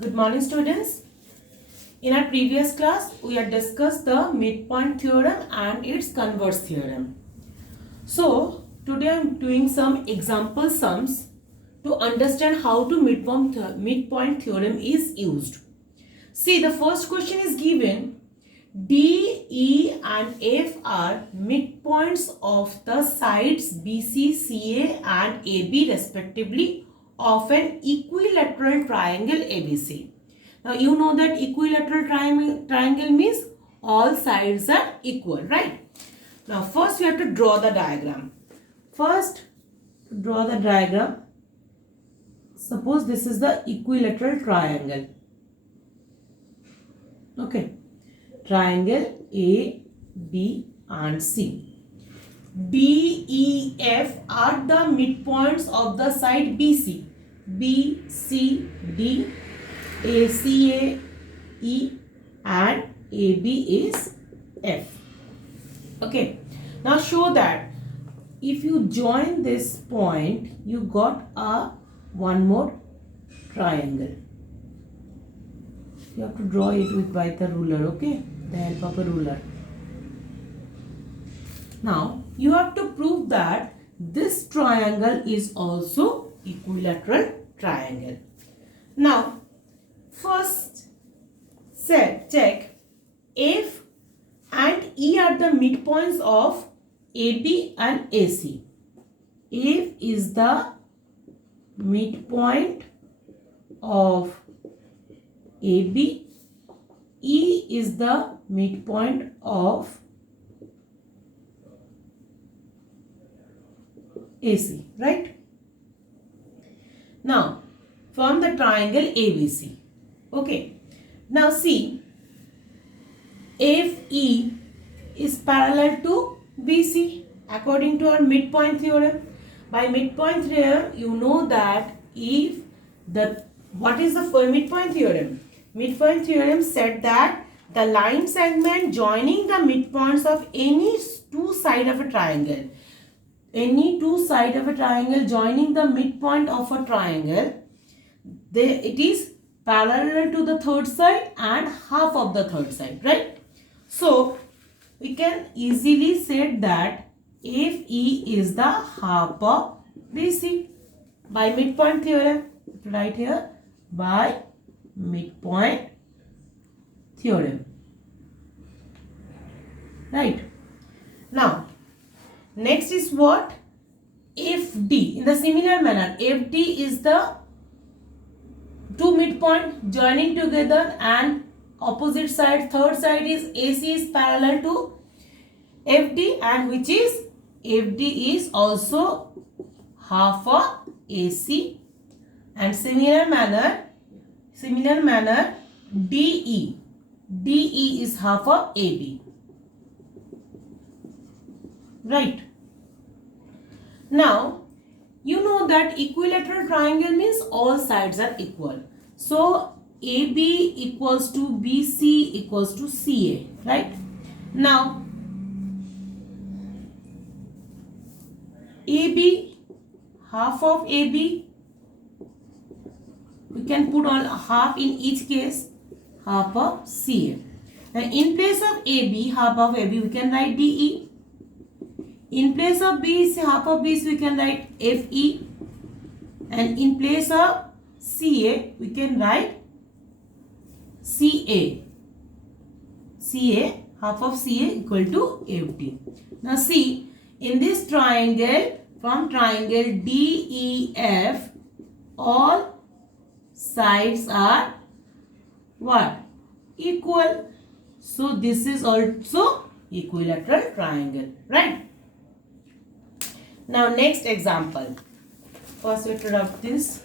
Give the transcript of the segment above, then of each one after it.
Good morning, students. In our previous class, we had discussed the midpoint theorem and its converse theorem. So, today I am doing some example sums to understand how to midpoint theorem is used. See, the first question is given. D, E and F are midpoints of the sides BC, CA and AB respectively of an equilateral triangle ABC. Now you know that equilateral triangle means all sides are equal, right? Now first we have to draw the diagram. First, to draw the diagram, suppose this is the equilateral triangle. Okay. Triangle A, B and C. D, E, F are the midpoints of the side BC. B, C, D, A, C, A, E and AB is F. Okay. Now show that if you join this point, you got one more triangle. You have to draw it by the ruler, okay? The help of a ruler. Now, you have to prove that this triangle is also equilateral triangle. Now, first check F and E are the midpoints of AB and AC. F is the midpoint of AB. E is the midpoint of AC, right? Now, form the triangle ABC. Okay. Now see, FE is parallel to BC according to our midpoint theorem. By midpoint theorem, you know that if what is the midpoint theorem? Midpoint theorem said that the line segment joining the midpoints of any two sides of a triangle. Any two sides of a triangle joining the midpoint of a triangle, it is parallel to the third side and half of the third side, right? So, we can easily say that FE is the half of BC by midpoint theorem. Right here, by midpoint theorem. Right. Now, next is what? FD. In the similar manner, FD is the two midpoint joining together and opposite side, third side is AC is parallel to FD and which is FD is also half of AC and similar manner DE is half of AB. Right. Now, you know that equilateral triangle means all sides are equal. So, AB equals to BC equals to CA. Right. Now, AB, half of AB, we can put on half in each case, half of CA. Now, in place of AB, half of AB, we can write DE. In place of B, half of B, we can write FE. And in place of CA, we can write CA. CA, half of CA equal to FD. Now see, in this triangle, from triangle DEF, all sides are what? Equal. So this is also equilateral triangle, right? Now next example. First we have to rub this.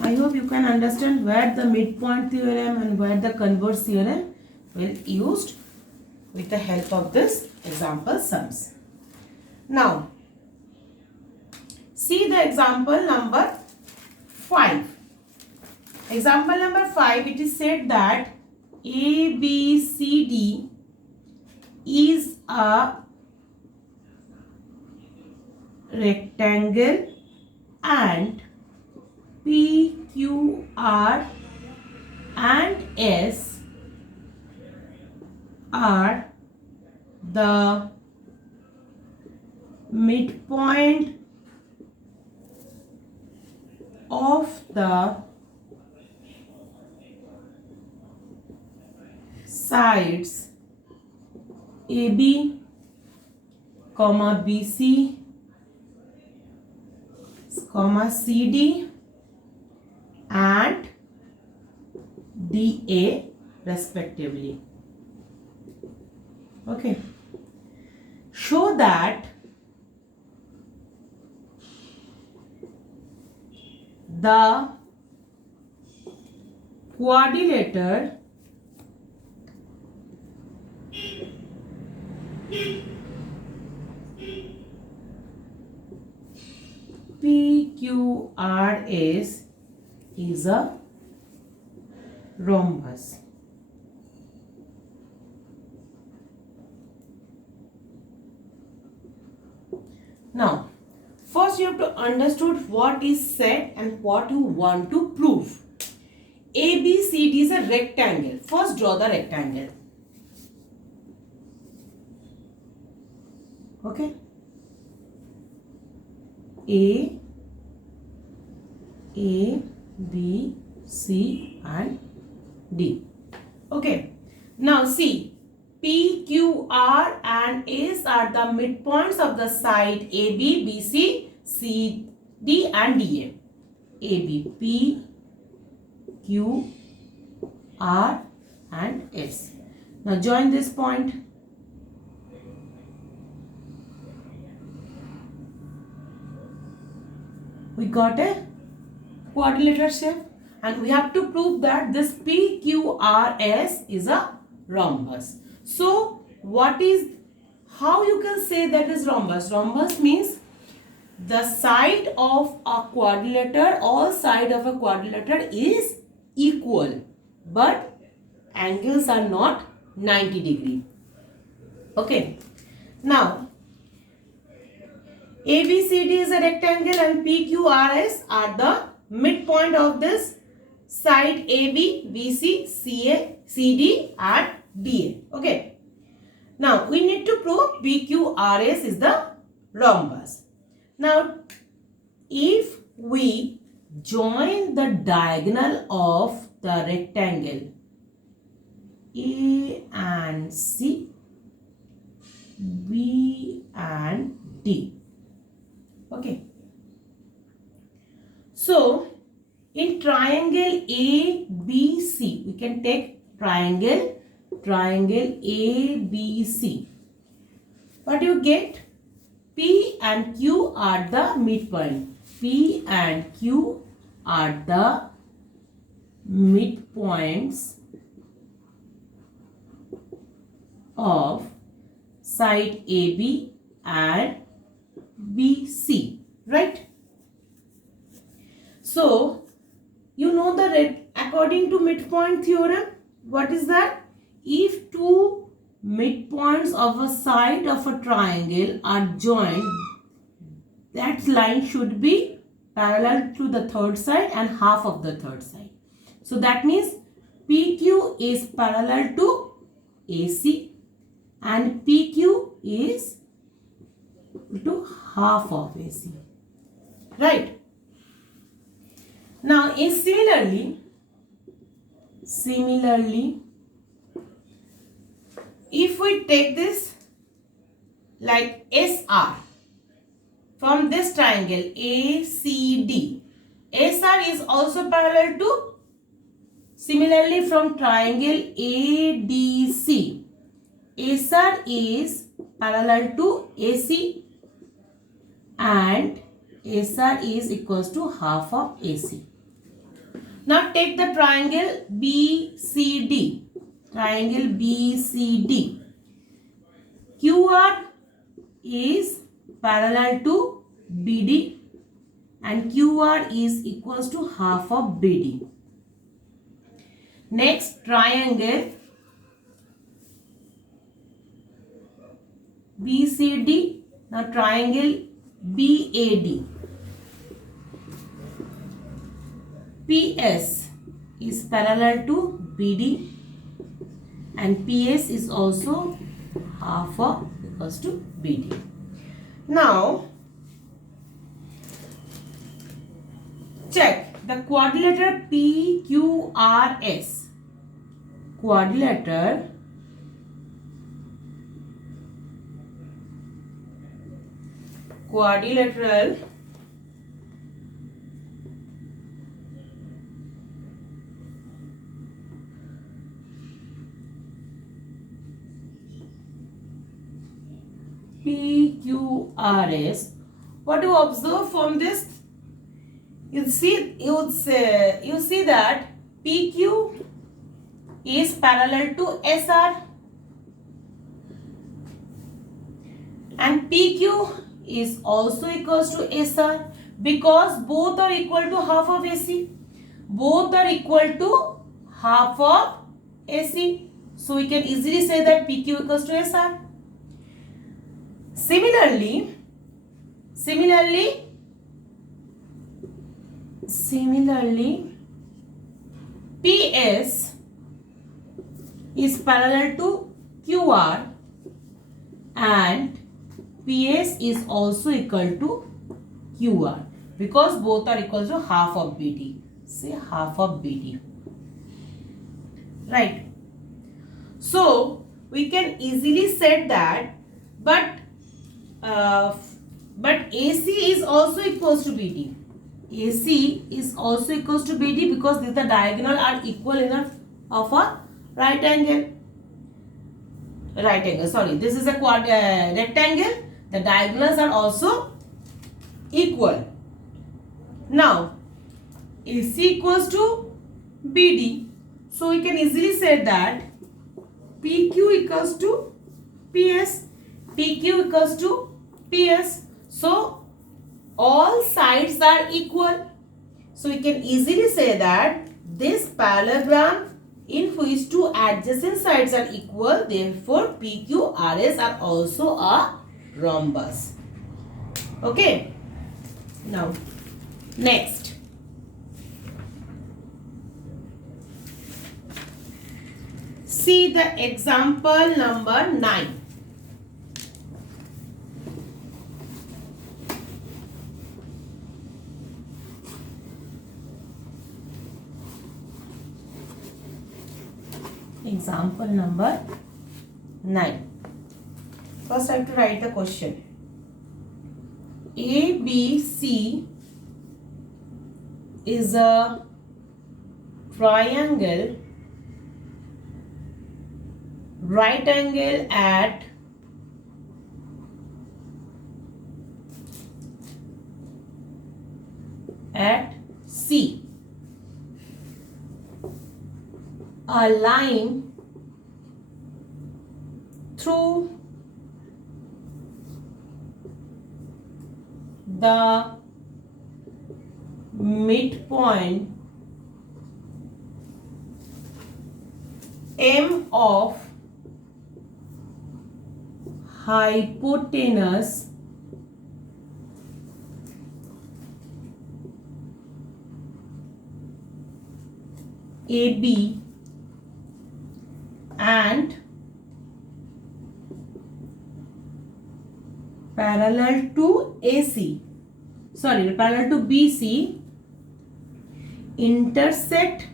I hope you can understand where the midpoint theorem and where the converse theorem will be used with the help of this example sums. Now, see the example number 5. Example number 5, it is said that ABCD is a rectangle and PQR and S are the midpoint of the sides AB, BC, CD and DA respectively. Okay. Show that the quadrilateral PQRS is a rhombus. Now, first you have to understand what is said and what you want to prove. ABCD is a rectangle. First draw the rectangle. Okay. A, B, C and D. Okay. Now see, P, Q, R and S are the midpoints of the side AB, BC, CD and DA. AB, P, Q, R and S. Now join this point. We got a quadrilateral shape and we have to prove that this PQRS is a rhombus. So how you can say that is rhombus? Rhombus means the side of a quadrilateral, all side of a quadrilateral is equal, but angles are not 90 degree. Okay. Now, ABCD is a rectangle and PQRS are the midpoint of this side AB, BC, CA, CD and DA. Okay. Now, we need to prove PQRS is the rhombus. Now, if we join the diagonal of the rectangle A and C, B and D. Okay. So, in triangle ABC, we can take triangle ABC. What do you get? P and Q are the midpoint. P and Q are the midpoints of side AB and BC, right? So, you know according to midpoint theorem, what is that? If two midpoints of a side of a triangle are joined, that line should be parallel to the third side and half of the third side. So, that means PQ is parallel to AC and PQ is to half of AC, right? Now, similarly, if we take this like SR from this triangle ACD, SR is also parallel to, similarly from triangle ADC, SR is parallel to AC and SR is equals to half of AC. Now take the triangle BCD. Triangle BCD. QR is parallel to BD and QR is equals to half of BD. Next, triangle BCD. Now triangle BAD. PS is parallel to BD and PS is also half of equals to BD. Now check the quadrilateral PQRS. Quadrilateral PQRS. What do you observe from this? You see that PQ is parallel to SR and PQ is also equals to SR because both are equal to half of AC. Both are equal to half of AC. So we can easily say that PQ equals to SR. Similarly, PS is parallel to QR and PS is also equal to QR because both are equal to half of BD. Say half of BD. Right. So we can easily say that, but AC is also equals to BD. AC is also equals to BD because the diagonal are equal enough of a right angle. Sorry, this is a rectangle. The diagonals are also equal. Now, AC equals to BD. So we can easily say that PQ equals to PS. PQ equals to PS. So all sides are equal. So we can easily say that this parallelogram in which two adjacent sides are equal, therefore PQRS are also a rhombus. Okay. Now, next. See the example number 9. Example number 9. First I have to write the question. ABC is a triangle right angle at C. A line through the midpoint M of hypotenuse AB and parallel to BC intersect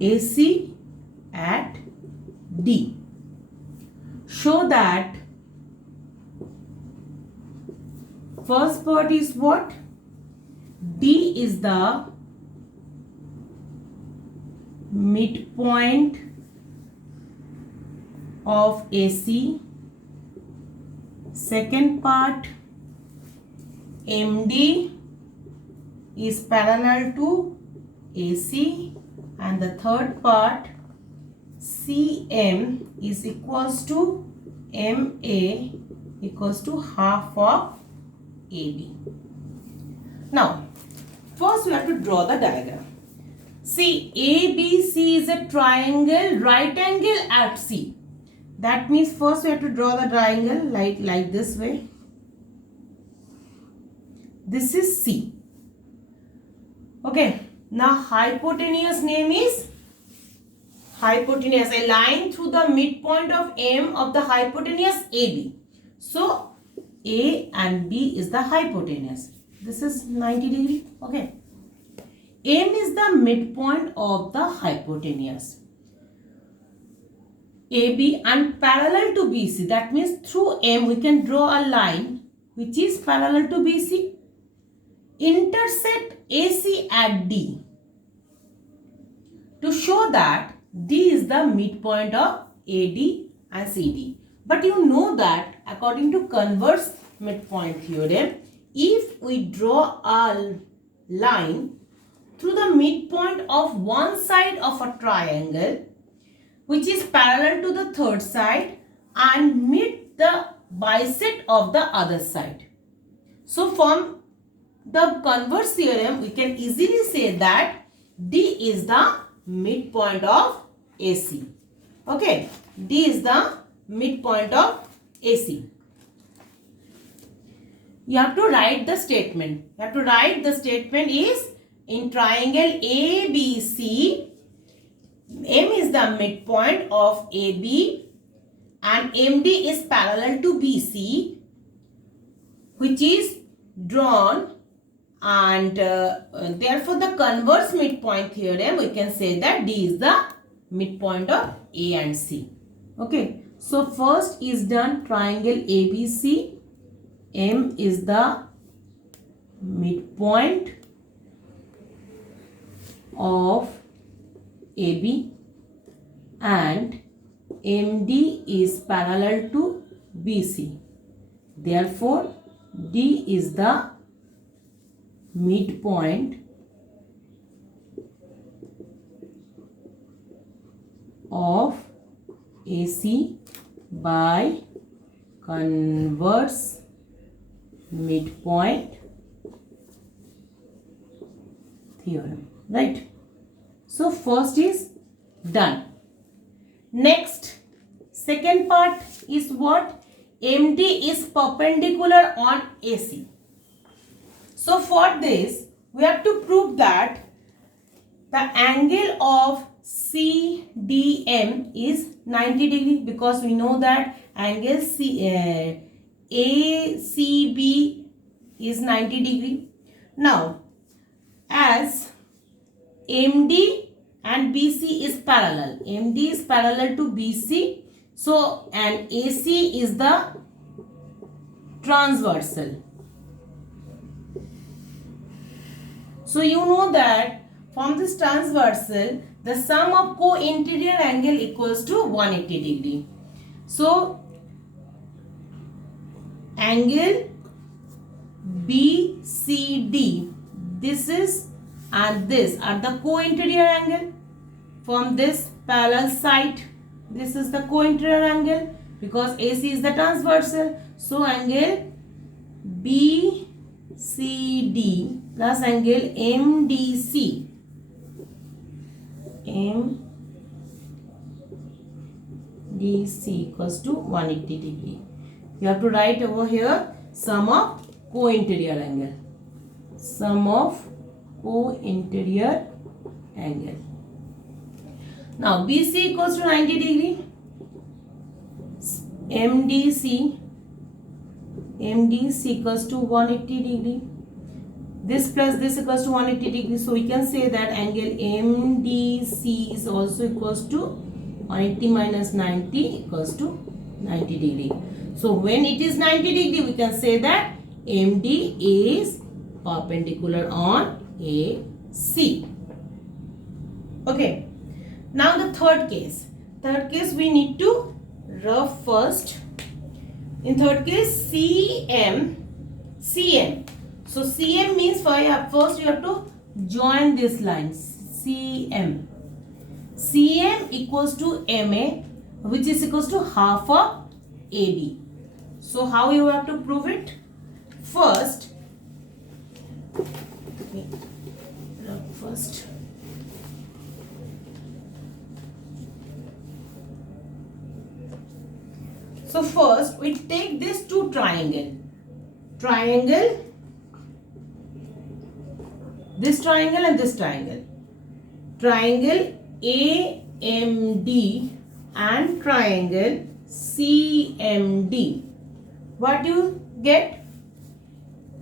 AC at D. Show that first part is what? D is the midpoint of AC. Second part, MD is parallel to AC, and the third part, CM is equals to MA equals to half of AB. Now, first we have to draw the diagram. See, ABC is a triangle right angle at C. That means first we have to draw the triangle like this way. This is C. Okay. Now hypotenuse name is hypotenuse. A line through the midpoint of M of the hypotenuse AB. So A and B is the hypotenuse. This is 90 degree. Okay. M is the midpoint of the hypotenuse. AB and parallel to BC. That means through M we can draw a line which is parallel to BC. Intersect AC at D to show that D is the midpoint of AD and CD. But you know that according to converse midpoint theorem, if we draw a line through the midpoint of one side of a triangle which is parallel to the third side and meet the bisect of the other side. So from the converse theorem, we can easily say that D is the midpoint of AC. Okay, D is the midpoint of AC. You have to write the statement. You have to write the statement is in triangle ABC, M is the midpoint of AB and MD is parallel to BC, which is drawn, and therefore the converse midpoint theorem we can say that D is the midpoint of A and C. Okay, so first is done triangle ABC. M is the midpoint of AB and MD is parallel to BC. Therefore, D is the midpoint of AC by converse midpoint theorem. Right? So first is done. Next, second part is what? MD is perpendicular on AC. So for this, we have to prove that the angle of CDM is 90 degree, because we know that angle ACB is 90 degree. Now, as MD and BC is parallel, MD is parallel to BC, so and AC is the transversal. So you know that from this transversal, the sum of co-interior angle equals to 180 degree. So angle BCD, this is and this are the co-interior angle from this parallel side. This is the co-interior angle because AC is the transversal. So angle BCD plus angle MDC, MDC equals to 180 degree. You have to write over here sum of co-interior angle. Sum of co-interior angle. Now BC equals to 90 degree. MDC equals to 180 degree. This plus this equals to 180 degree. So we can say that angle MDC is also equals to 180 minus 90 equals to 90 degree. So when it is 90 degree, we can say that MD is perpendicular on AC. Okay. Now the third case. Third case we need to rough first. In third case, CM. So CM means first you have to join this line. CM. CM equals to MA, which is equals to half of AB. So how you have to prove it? First, So first we take these two triangle. This triangle and this triangle. Triangle AMD and triangle CMD. What you get?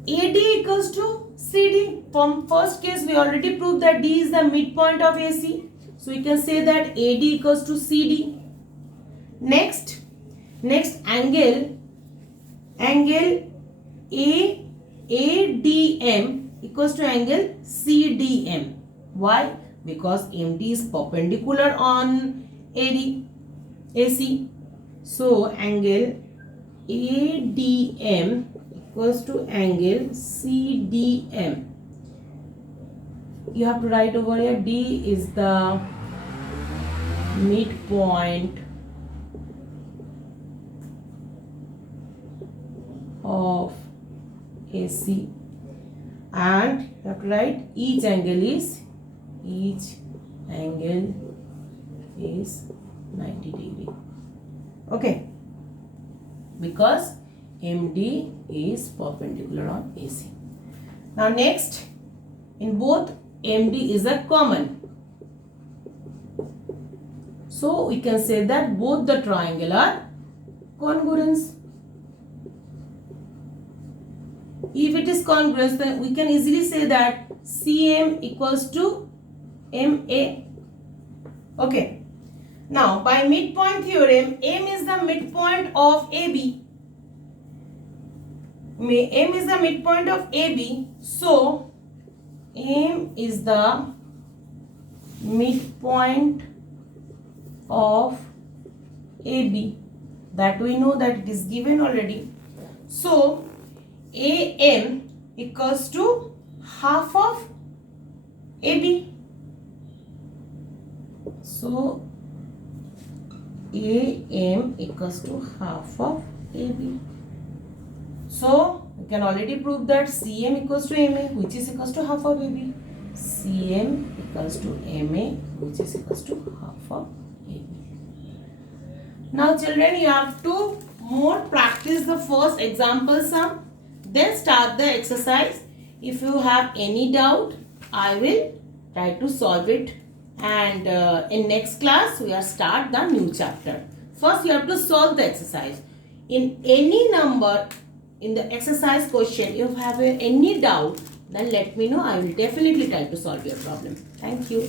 AD equals to CD. From first case we already proved that D is the midpoint of AC. So we can say that AD equals to CD. Next angle ADM equals to angle CDM. Why? Because MD is perpendicular on AC. So angle ADM equals to angle CDM. You have to write over here, D is the midpoint of AC, and you have to write each angle is 90 degree. Okay, because MD is perpendicular on AC. Now next, in both MD is a common. So we can say that both the triangle are congruence. If it is congruous, then we can easily say that CM equals to MA. Okay. Now by midpoint theorem, M is the midpoint of AB. M is the midpoint of AB. So M is the midpoint of AB. That we know that it is given already. So AM equals to half of AB. So AM equals to half of AB. So we can already prove that CM equals to MA, which is equals to half of AB. CM equals to MA, which is equals to half of AB. Now children, you have to more practice the first example sum. Then start the exercise. If you have any doubt, I will try to solve it. And in next class, we will start the new chapter. First, you have to solve the exercise. In any number in the exercise question, if you have any doubt, then let me know. I will definitely try to solve your problem. Thank you.